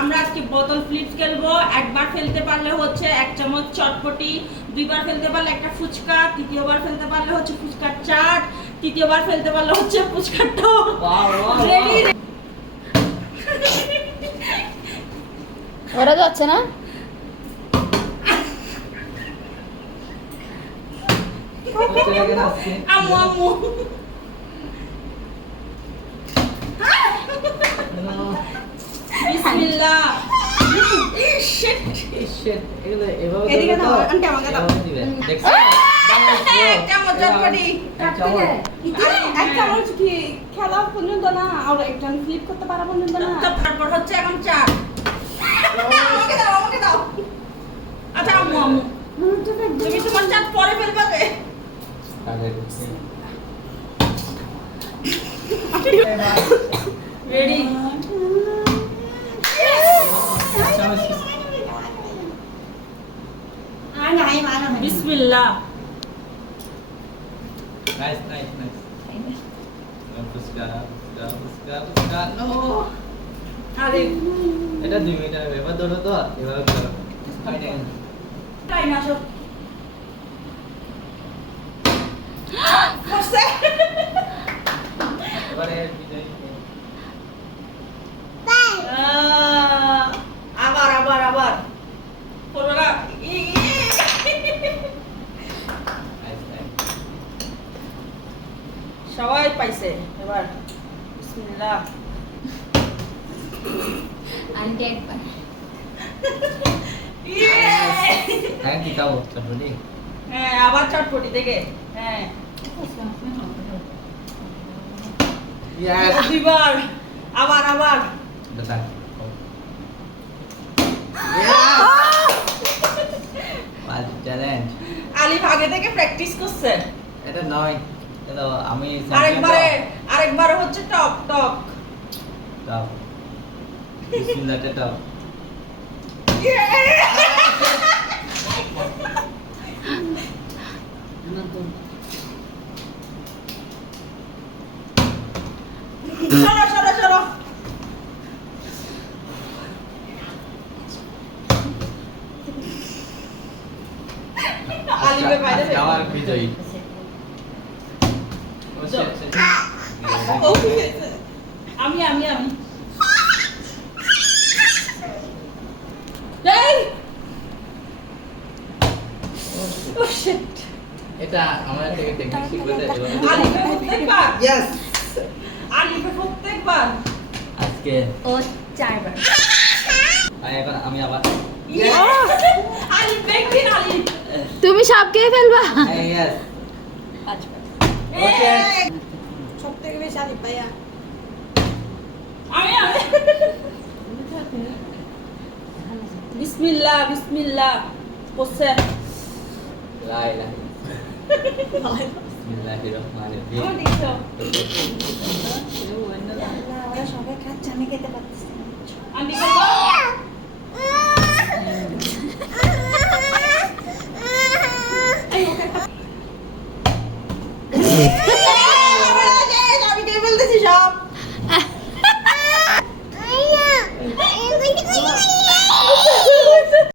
আমরা আজকে বোতল ফ্লিপস খেলবো। একবার ফেলতে পারলে হচ্ছে 1 চামচ চটপটি, দুইবার ফেলতে পারলে একটা ফুচকা, তৃতীয়বার ফেলতে পারলে হচ্ছে ফুচকার চাট, তৃতীয়বার ফেলতে পারলে হচ্ছে ফুচকার টক। রেডি? ওরা যাচ্ছে না? আম্মু আম্মু বিসমিল্লাহ। শিট এদিকে দাও, আন্টি আমাকে দাও। এক চামচ চটপটি। এক চামচ কি খেলা পর্যন্ত না, আর একটা ফ্লিপ করতে পারা পর্যন্ত না। তারপর হচ্ছে এখন চাট। আমাকে দাও আমাকে দাও। আচ্ছা আম্মু আম্মু তুমি তোমার চাট পরে ফেলবে। রেডি? বিসমিল্লাহ। Nice. No. আরে এটা 2 মিনিট হবে। এবার ধরো তো, এভাবে করো। তাই না সব করছে। এবারে বিজয়। আবার পুরোটা Nice. সবাই পাইছে। এবার বিসমিল্লাহ। আন্টি একবার হ্যাঁ কি খাবো চটপটি? হ্যাঁ আবার চটপটি থেকে। হ্যাঁ Yes. দুইবার আবার দাদা। Yes. চ্যালেঞ্জ। আলিফ আগে থেকে প্র্যাকটিস করছে। এটা নয়। এটা আমি আরেকবার হচ্ছে টক টপ। বিসমিল্লাহটা টপ। সরো আলিফের বাইরে আজকে আমার বিজয়ী। আমি ও শিট। এটা আমার থেকে টেকনিক শিখবে তো। আলিফে প্রত্যেকবার ইয়েস। আজকে ও 4 বার। এখন আমি আবার আলিফ দেখবি না আলিফ। তুমি সব খেয়ে ফেলবা? ইয়েস। 5 বার। সব থেকে বেশি আলিফ ভাইয়া। আমি বিসমিল্লাহ করছে। লা ইলাহা বিসমিল্লাহির রহমানির আমার রহিম। দেখছো ওরা সবাই খাচ্ছে, আমি খেতে পারতেছি না। আন্টি করবো